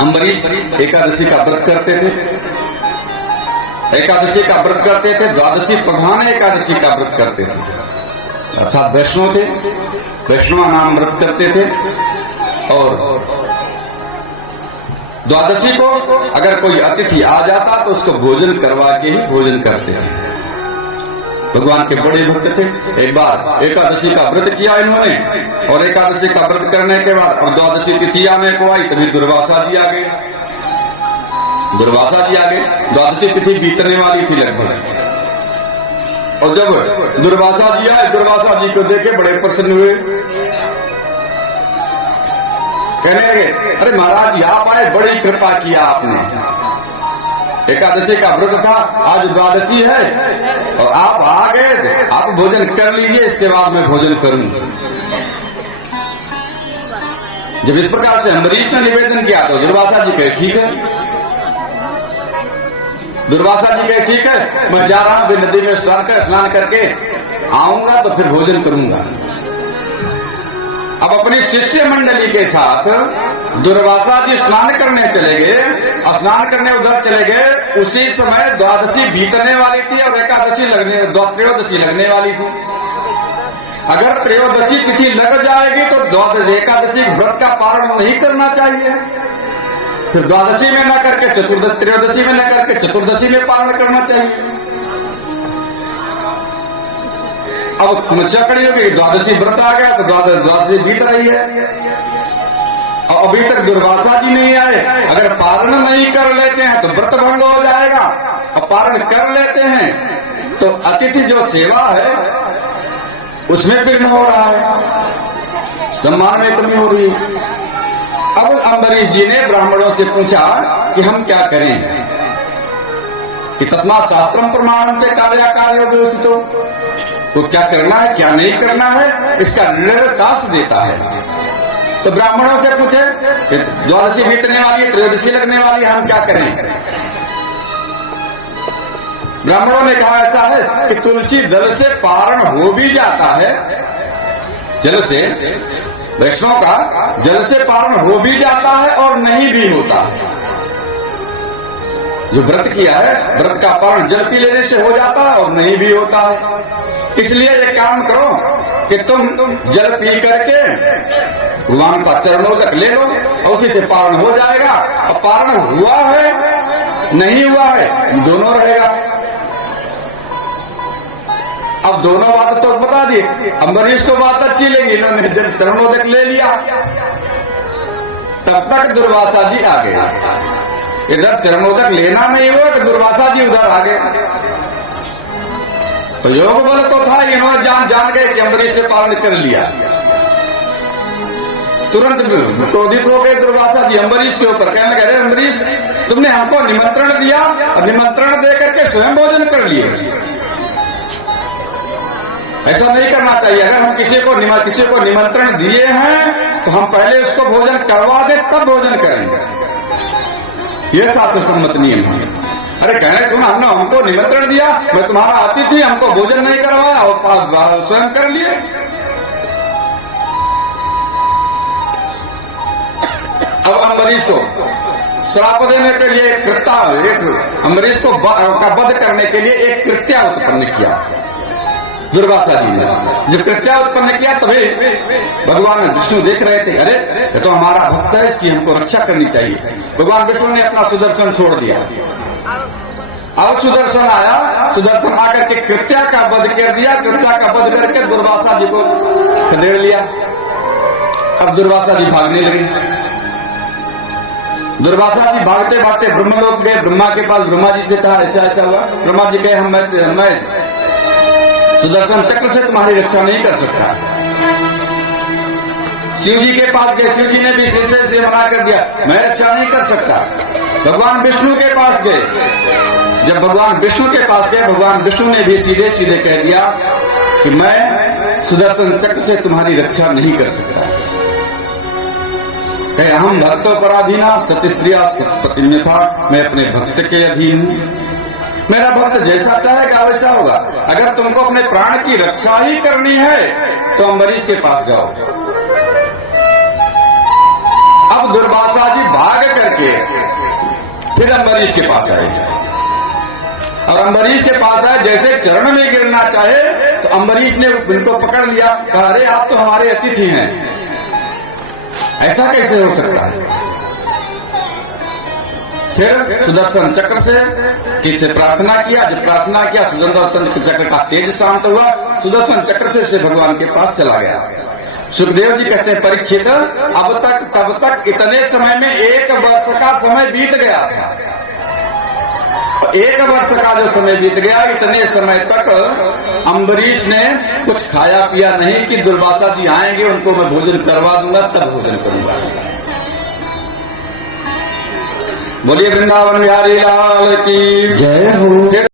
अम्बरीश एकादशी का व्रत करते थे, एकादशी का व्रत करते थे, द्वादशी प्रधान एकादशी का व्रत करते थे। अर्थात वैष्णव थे, वैष्णव नाम व्रत करते थे। और द्वादशी को अगर कोई अतिथि आ जाता तो उसको भोजन करवा के ही भोजन करते थे। भगवान के बड़े भक्त थे। एक बार एकादशी का व्रत किया इन्होंने, और एकादशी का व्रत करने के बाद अब द्वादशी तिथि आने को आई, तभी दुर्वासा जी आ गए। दुर्वासा जी आ गए, द्वादशी तिथि बीतने वाली थी लगभग। और जब दुर्वासा जी आए, दुर्वासा जी को देखे बड़े प्रसन्न हुए। कहने लगे, अरे महाराज जी आप आए, बड़ी कृपा किया आपने। एकादशी का व्रत था, आज द्वादशी है और आप आ गए, आप भोजन कर लीजिए, इसके बाद मैं भोजन करूंगा। जब इस प्रकार से अम्बरीश ने निवेदन किया तो दुर्वासा जी कहे ठीक है। दुर्वासा जी कहे ठीक है, मैं जा रहा हूं, नदी में स्नान करके आऊंगा तो फिर भोजन करूंगा। अब अपनी शिष्य मंडली के साथ दुर्वासा जी स्नान करने चले गए, और स्नान करने उधर चले गए। उसी समय द्वादशी बीतने वाली थी और एकादशी त्रयोदशी लगने वाली थी। अगर त्रयोदशी तिथि लग जाएगी तो द्वादशी एकादशी व्रत का पारण नहीं करना चाहिए, फिर द्वादशी में न करके त्रयोदशी में न करके चतुर्दशी में पारण करना चाहिए। अब समस्या खड़ी होगी, द्वादशी व्रत आ गया तो द्वादशी बीत रही है और अभी तक दुर्वासा जी नहीं आए। अगर पारण नहीं कर लेते हैं तो व्रत भंग हो जाएगा, और पारण कर लेते हैं तो अतिथि जो सेवा है उसमें विघ्न हो रहा है, सम्मान में कमी हो रही है। अब अम्बरीश जी ने ब्राह्मणों से पूछा कि हम क्या करें, कि तस्मात् शास्त्रम प्रमाणन्ते कार्याकार्यो व्यवस्थितो, तो क्या करना है क्या नहीं करना है इसका निर्णय शास्त्र देता है। तो ब्राह्मणों से पूछे कि द्वादशी बीतने वाली, त्रयोदशी लगने वाली, हम क्या करें। ब्राह्मणों ने कहा ऐसा है कि तुलसी दल से पारण हो भी जाता है, जल से, वैष्णव का जल से पारण हो भी जाता है और नहीं भी होता है। जो व्रत किया है, व्रत का पारण जल पी लेने से हो जाता है और नहीं भी होता है। इसलिए एक काम करो कि तुम जल पी करके भगवान का चरणोदक ले लो और उसी से पारण हो जाएगा। और पारण हुआ है नहीं हुआ है दोनों रहेगा। अब दोनों बात तो बता दी। अम्बरीश को बात अच्छी लगी, इन्होंने जब चरणोदक ले लिया, तब तक दुर्वासा जी आ गए। इधर चरणोदक लेना नहीं हुआ कि दुर्वासा जी उधर आ गए। तो योग बल तो था, इन्होंने जान गए कि अम्बरीश ने पालन कर लिया। तुरंत क्रोधित हो गए दुर्वासा जी अम्बरीश के ऊपर, कहने लगे, अरे अम्बरीश तुमने हमको निमंत्रण दिया और निमंत्रण दे करके स्वयं भोजन कर लिए, ऐसा नहीं करना चाहिए। अगर हम किसी को निमंत्रण दिए हैं तो हम पहले उसको भोजन करवा दें तब भोजन करेंगे, यह शास्त्र सम्मत नियम है। अरे कहने तुम हमको निमंत्रण दिया, मैं तुम्हारा अतिथि, हमको भोजन नहीं करवाया और स्वयं कर लिए। अब अम्बरीश को श्राप देने के लिए अम्बरीश को वध करने के लिए एक कृत्या उत्पन्न किया दुर्वासा जी ने। जब कृत्या उत्पन्न किया तभी भगवान विष्णु देख रहे थे, अरे ये तो हमारा भक्त है, इसकी हमको रक्षा करनी चाहिए। भगवान विष्णु ने अपना सुदर्शन छोड़ दिया। अब सुदर्शन आया, सुदर्शन आकर के कृत्या का वध कर दिया। कृत्या का वध करके दुर्वासा जी को खदेड़ लिया। अब दुर्वासा जी भागने लगे। दुर्वासा जी भागते भागते ब्रह्मलोक गए। ब्रह्मा के पास ब्रह्मा जी से कहा ऐसा ऐसा हुआ। ब्रह्मा जी कहे मैं सुदर्शन चक्र से तुम्हारी रक्षा नहीं कर सकता। शिव जी के पास गए, शिव जी ने भी से मना कर दिया, मैं रक्षा नहीं कर सकता। भगवान विष्णु के पास गए, जब भगवान विष्णु के पास गए, भगवान विष्णु ने भी सीधे सीधे कह दिया कि मैं सुदर्शन चक्र से तुम्हारी रक्षा नहीं कर सकता। कहे हम भक्तों पराधीना सती स्त्रिया सतपति था, मैं अपने भक्त के अधीन हूं। मेरा भक्त जैसा चाहेगा वैसा होगा। अगर तुमको अपने प्राण की रक्षा ही करनी है तो अम्बरीश के पास जाओ। अब दुर्वासा जी भाग करके अम्बरीश के पास आए, और अम्बरीश के पास आए, जैसे चरण में गिरना चाहे तो अम्बरीश ने उनको पकड़ लिया, कहा अरे आप तो हमारे अतिथि हैं, ऐसा कैसे हो सकता है। फिर सुदर्शन चक्र से किससे प्रार्थना किया, जब प्रार्थना किया सुदर्शन चक्र का तेज शांत हुआ, सुदर्शन चक्र फिर से भगवान के पास चला गया। सुखदेव जी कहते हैं परीक्षित तब तक इतने समय में 1 वर्ष का समय बीत गया था। 1 वर्ष का जो समय बीत गया, इतने समय तक अम्बरीश ने कुछ खाया पिया नहीं कि दुर्वासा जी आएंगे उनको मैं भोजन करवा दूंगा तब भोजन करूंगा। बोलिए वृंदावन बिहारी लाल की जय हो।